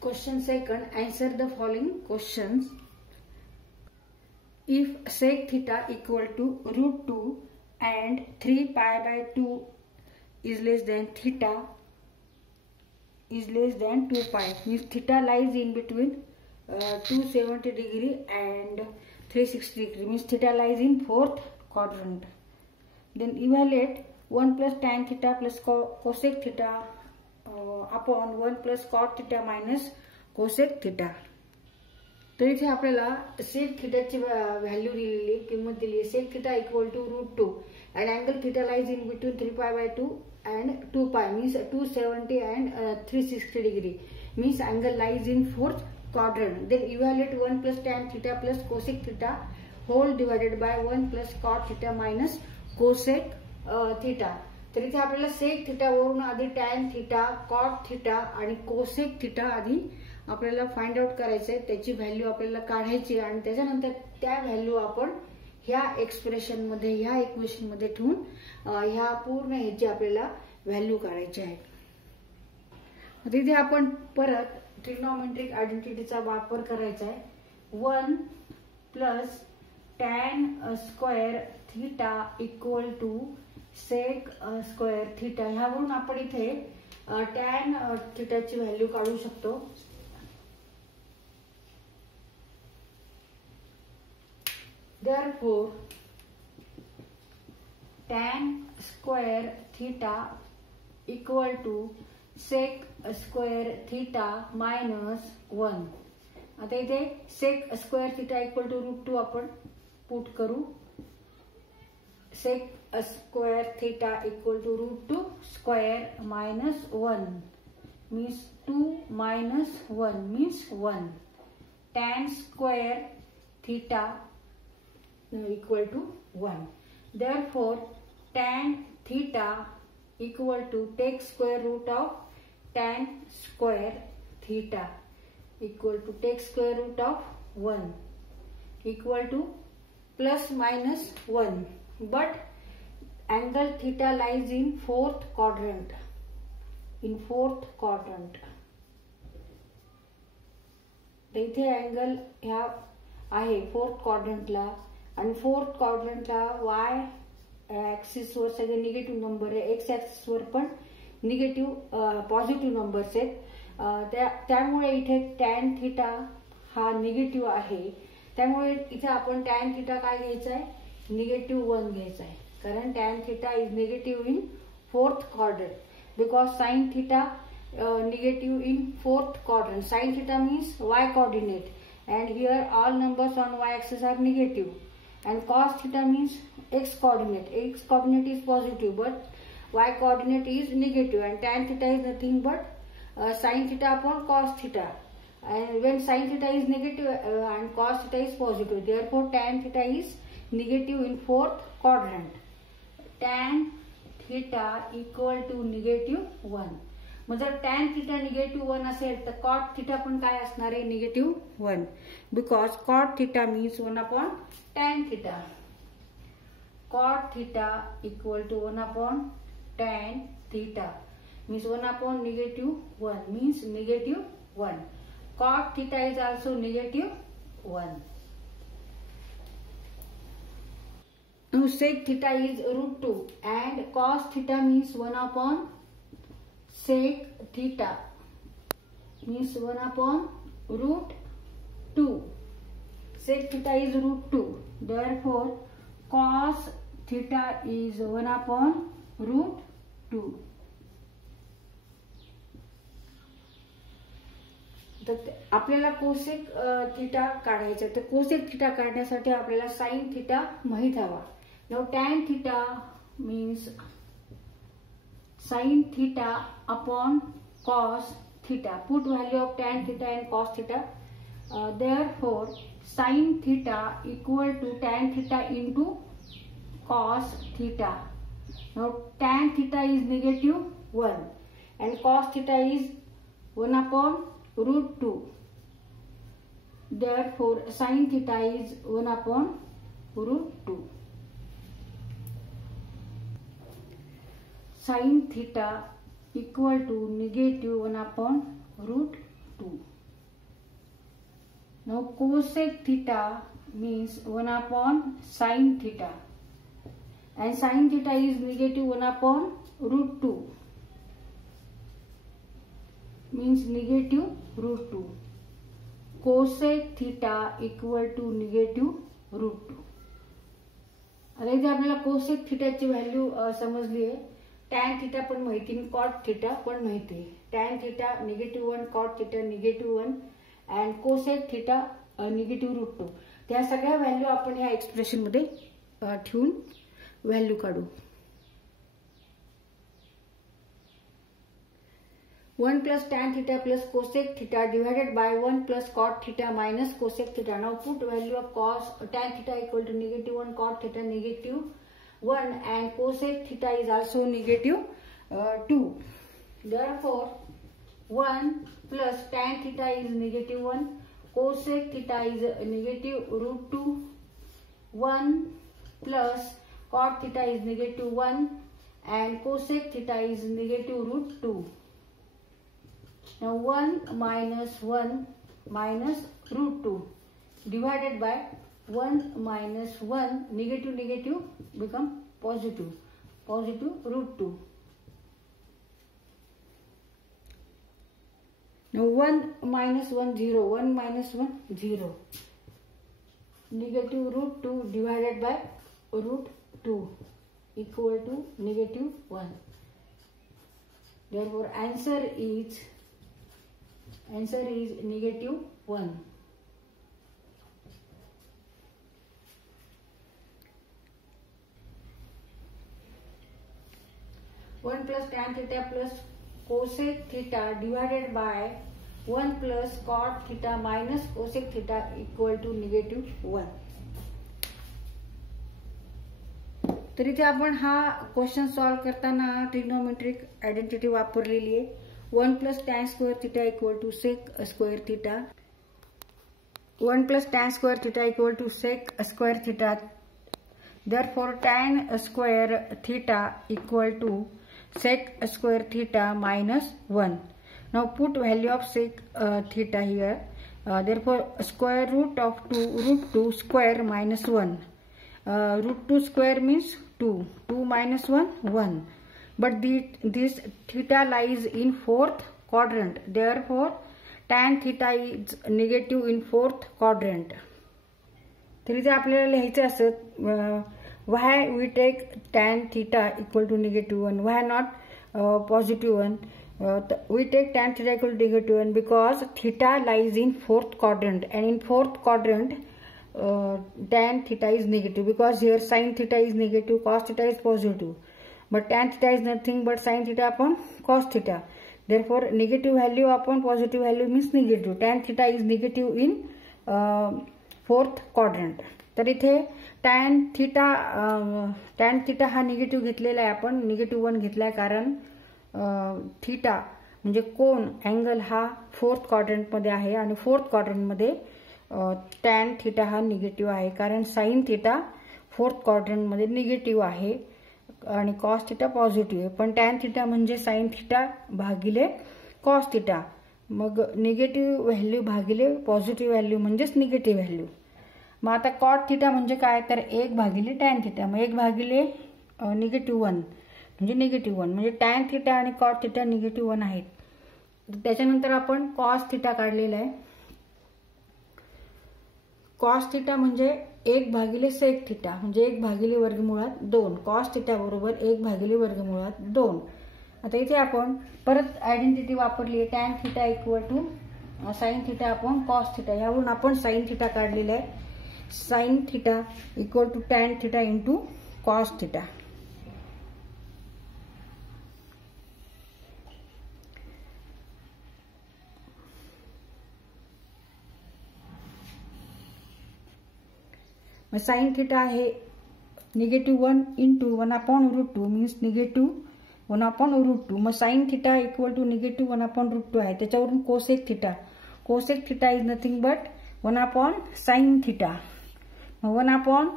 Question second, answer the following questions. If sec theta equal to root 2 and 3 pi by 2 is less than theta is less than 2 pi, means theta lies in between 270 degree and 360 degree, means theta lies in fourth quadrant. Then evaluate 1 plus tan theta plus cosec theta upon 1 plus cot theta minus cosec theta. तर इथे आपल्याला सेक थीटाची value दिलेली, किंमत दिली आहे. Sec theta equal to root 2 and angle theta lies in between 3 pi by 2 and 2 pi, means 270 and 360 degree, means angle lies in fourth quadrant. Then evaluate 1 plus tan theta plus cosec theta whole divided by 1 plus cot theta minus cosec theta. तर इथे आपल्याला sec theta वरून आधी tan theta, cot theta आणि cosec theta आधी आपल्याला find out करायचं आहे. त्याची व्हॅल्यू आपल्याला काढायची आणि त्याच्यानंतर त्या व्हॅल्यू आपण ह्या एक्सप्रेशन मध्ये, ह्या इक्वेशन मध्ये ठेवून ह्या पूर्ण ह्याची आपल्याला व्हॅल्यू काढायची आहे. तिथे आपण परत ट्रिग्नोमेट्रिक आयडेंटिटीचा वापर करायचा आहे. 1 plus tan square theta equal to sec square theta, ह्यावरून आपण इथे टॅन थीटाची व्हॅल्यू काढू शकतो. Therefore, tan square theta equal to sec square theta minus 1. आता इथे sec square theta equal to root 2 आपण पुट करू. Sec square theta equal to root 2 square minus 1 means 2 minus 1 means 1. Tan square theta equal to 1. Therefore, tan theta equal to take square root of tan square theta equal to take square root of 1 equal to plus minus 1. But angle theta lies in fourth quadrant. In fourth quadrant. इथे angle ह्या आहे fourth क्वाड्रंटला आणि fourth क्वाड्रंटला Y axis वर सगळे negative number आहे, x axis वर पण negative positive numbers आहेत. त्यामुळे इथे टॅन थीटा हा निगेटिव्ह आहे. त्यामुळे इथे आपण टॅन थीटा काय घ्यायचा आहे, -1 घ्यायचा आहे. कारण tan theta is negative in fourth quadrant because sine theta negative in fourth quadrant. Sin theta means y coordinate and here all numbers on y axis are negative, and cos theta means x coordinate. X coordinate is positive but y coordinate is negative, and tan theta is nothing but sin theta upon cos theta, and when sin theta is negative and cos theta is positive, therefore tan theta is negative in fourth quadrant. Tan theta equal to -1. मग जर tan theta -1 असेल तर cot theta पण काय असणार आहे, -1, because cot theta means 1 upon tan theta. Cot theta equal to 1 upon tan theta means 1 upon -1 means -1. Cot theta is also -1. Now sec theta is root 2 and cos theta means 1 upon sec theta means 1 upon root 2. Sec theta is root 2. Therefore, cos theta is 1 upon root 2. तर आपल्याला cosec theta काढायचा, तर cosec theta काढण्यासाठी आपल्याला sign theta माहित हवा. Now tan theta means sin theta upon cos theta. Put value of tan theta and cos theta. Therefore, sin theta equal to tan theta into cos theta. Now, tan theta is -1 and cos theta is 1 upon root 2. Therefore, sin theta is 1 upon root 2. Sin theta equal to -1 upon root 2. Now cosec theta means 1 upon sin theta, and sin theta is negative 1 upon root 2, means negative root 2. Cosec theta equal to negative root 2. आता इथे आपल्याला cosec थिटाची value समजली आहे. Tan theta पण माहिती आहे, cot theta पण माहिती आहे. Tan theta -1, cot theta -1 and cosec theta -√2. त्या सगळ्या व्हॅल्यू आपण ह्या एक्सप्रेशन मध्ये ठेवून व्हॅल्यू काढू. 1 plus tan theta plus cosec theta divided by 1 plus cot theta minus cosec theta. Now put value of cos tan theta equal to -1, cot theta -1 and cosec theta is also -2. Therefore 1 plus tan theta is -1, cosec theta is -√2, 1 plus cot theta is -1 and cosec theta is -√2. Now 1 minus 1 minus √2 divided by 1 minus 1, negative become positive √2. Now 1 minus 1 0, 1 minus 1 0, negative √2 divided by √2 equal to -1. Therefore answer is -1. One plus tan theta plus cosec theta divided by 1 plus cot theta minus cosec theta equal to -1. तर इथे आपण हा question solve करताना trigonometric identity वापरलेली आहे. 1 plus tan square theta equal to sec square theta. 1 plus tan square theta equal to sec square theta. Therefore tan square theta equal to sec square theta minus 1. Now put value of sec theta here. Therefore square root of √2 square minus 1. √2 square means 2. 2 minus 1 1. But this theta lies in 4th quadrant. Therefore tan theta is negative in 4th quadrant. तर इथे आपल्याला लिहायचे असत why we take tan theta equal to -1, why not +1. We take tan theta equal to -1 because theta lies in 4th quadrant, and in 4th quadrant tan theta is negative, because here sin theta is negative, cos theta is positive. But tan theta is nothing but sin theta upon cos theta. Therefore negative value upon positive value means negative. Tan theta is negative in 4th quadrant. तर इथे tan theta हा negative घेतलेला आहे आपण, -1 घेतलाय कारण theta म्हणजे कोन angle हा 4th क्वाड्रंट मध्ये आहे, आणि 4th क्वाड्रंट मध्ये tan थीटा हा निगेटिव्ह आहे कारण sin थीटा 4th क्वाड्रंट मध्ये निगेटिव्ह आहे आणि cos थीटा पॉझिटिव्ह आहे. पण tan थीटा म्हणजे sin थीटा भागिले cos थीटा, मग निगेटिव्ह व्हॅल्यू भागिले पॉझिटिव्ह व्हॅल्यू म्हणजेच निगेटिव्ह व्हॅल्यू. मग आता cot थीटा म्हणजे काय, तर 1 भागिले tan थीटा, मग 1 भागिले -1 म्हणजे -1, म्हणजे tan थीटा आणि cot थीटा -1 आहेत. त्याच्यानंतर आपण cos थीटा काढलेला आहे. cos थीटा म्हणजे 1 भागिले sec थीटा म्हणजे 1 भागिले वर्गमुळात 2. cos थीटा बरोबर 1 भागिले वर्गमुळात 2. आता इथे आपण परत आयडेंटिटी वापरली आहे, tan theta equal to sin theta upon cos theta. यावरून आपण sin थीटा काढलेला आहे. sin theta equal to tan theta into cos theta. मग sin थीटा आहे -1 इंटू 1 अपॉन √2 मीन्स -1 अपॉन √2. मग sin theta equal to -1 upon √2 आहे. त्याच्यावरून cosec theta is nothing but 1 upon sin theta. 1 upon